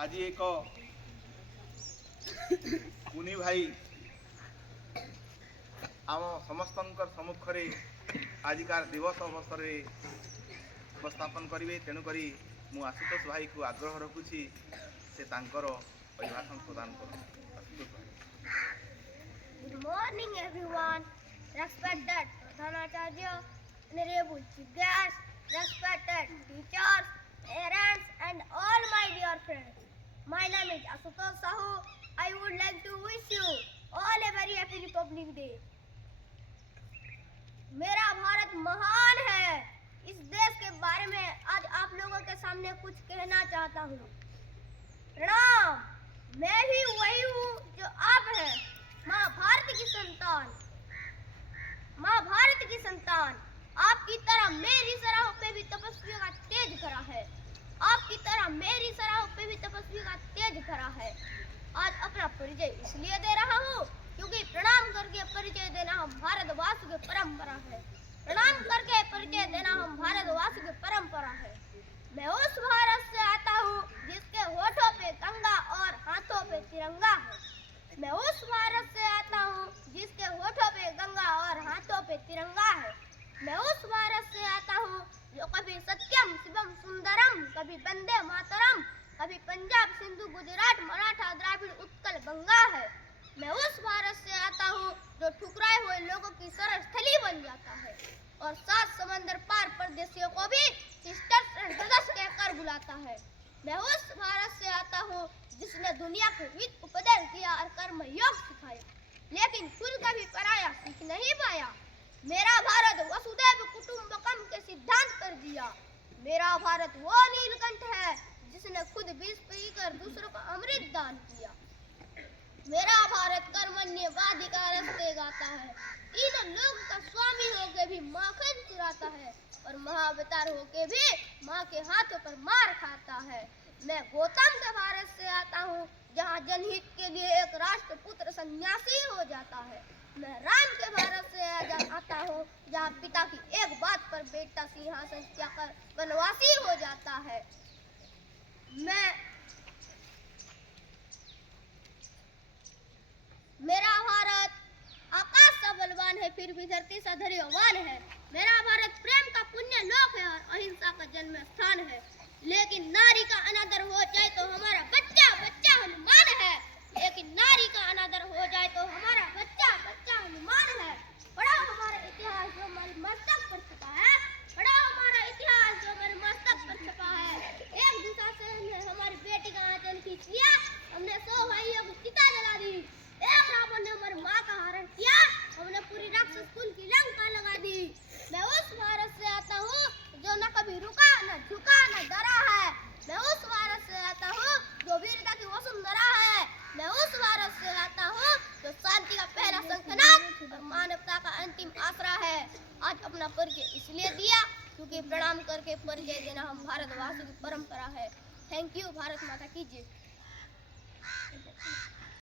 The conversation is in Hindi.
आज एक मुनि भाई आम समस्त सम्मुख आजिकार दिवस अवसर उपस्थापन करेंगे। तेणुक मु आशुतोष भाई को आग्रह रखुची से अभिभाषण प्रदान कर। Good morning, everyone. Respected Pradhanacharya, Honorable Chief Guest, respected teachers, parents, and all my dear friends. My name is Ashutosh Sahu. I would like to wish you all a very happy Republic Day. मेरा भारत महान है। इस देश के बारे में आज आप लोगों के सामने कुछ कहना चाहता हूँ। प्रणाम, मैं भी वही हूँ जो आप हैं, माँ भारत की संतान। माँ भारत की संतान, आपकी तरह मेरी सराहों पे भी तपस्वियों का तेज खरा है। आपकी तरह मेरी सराहों पे भी तपस्वियों का तेज खरा है। आज अपना परिचय इसलिए दे रहा हूँ क्योंकि प्रणाम करके परिचय देना हम भारतवासी की परंपरा है। प्रणाम करके परिचय देना हम भारतवासी की परंपरा है। मैं उस भारत से आता हूँ जिसके होठों पे गंगा और हाथों पे तिरंगा है। मैं उस भारत से आता हूँ जिसके होठों पे गंगा और हाथों पे तिरंगा है। मैं उस भारत से आता हूँ जो कभी सत्यम शिवम सुंदरम, कभी वंदे मातरम, कभी पंजाब सिंधु गुजरात मराठा द्राविड़ उत्कल गंगा है। मैं उस भारत से आता हूँ जो ठुकराए हुए लोगों की सरल स्थली बन जाता है और 7 समंदर पार परदेशियों को भी सिस्टर्स एंड ब्रदर्स कहकर बुलाता है। मैं उस भारत से आता हूँ जिसने दुनिया को विद उपदेश दिया और कर्म योग सिखाया, लेकिन खुद कभी पराया सीख नहीं पाया। मेरा भारत वसुधैव कुटुंबकम के सिद्धांत पर जिया। मेरा भारत वो नीलकंठ है जिसने खुद विष पीकर दूसरों को अमृत दान किया। मेरा भारत कर्मण्यवाधिकार रास्ते गाता है, तीनों लोक का स्वामी होके भी माखन चुराता है और महाअवतार होके भी माँ के हाथों पर मार खाता है। मैं गौतम के भारत से आता हूँ जहाँ जनहित के लिए एक राष्ट्रपुत्र सन्यासी हो जाता है। मैं राम के भारत से आता हूँ जहाँ पिता की एक बात पर बेटा सिंहासन त्याग कर वनवासी हो जाता है। मेरा भारत आकाश सा बलवान है, फिर भी धरती सा धैर्यवान है। मेरा भारत प्रेम का पुण्य लोक है और अहिंसा का जन्म स्थान है। लेकिन नारी का अनादर हो जाए तो हमारा बच्चा बच्चा हनुमान है। लेकिन नारी का अनादर हो जाए तो हमारा बच्चा बच्चा हनुमान है। पढ़ो हमारा इतिहास जो हमारे मस्तक पर छपा है। पढ़ो हमारा इतिहास जो हमारे मस्तक पर छपा है। एक दिशा से हमारी बेटी का आंचल खींच लिया, हमने 100 भाइयों को चिता जला दी। एक रावण ने हमारी माँ का हरण किया, हमने पूरी राक्षस कुल की लंका लगा दी। मैं उस भारत से आता हूँ जो न कभी रुका न झुका न डरा है। मैं उस भारत से आता हूँ जो वीरता की वसुंधरा है। मैं उस भारत से आता हूँ जो शांति का पहला शंखनाद और मानवता का अंतिम आसरा है। आज अपना परिचय इसलिए दिया क्योंकि प्रणाम करके परिचय देना हम भारतवासियों की परंपरा है। Thank you. भारत माता की जय।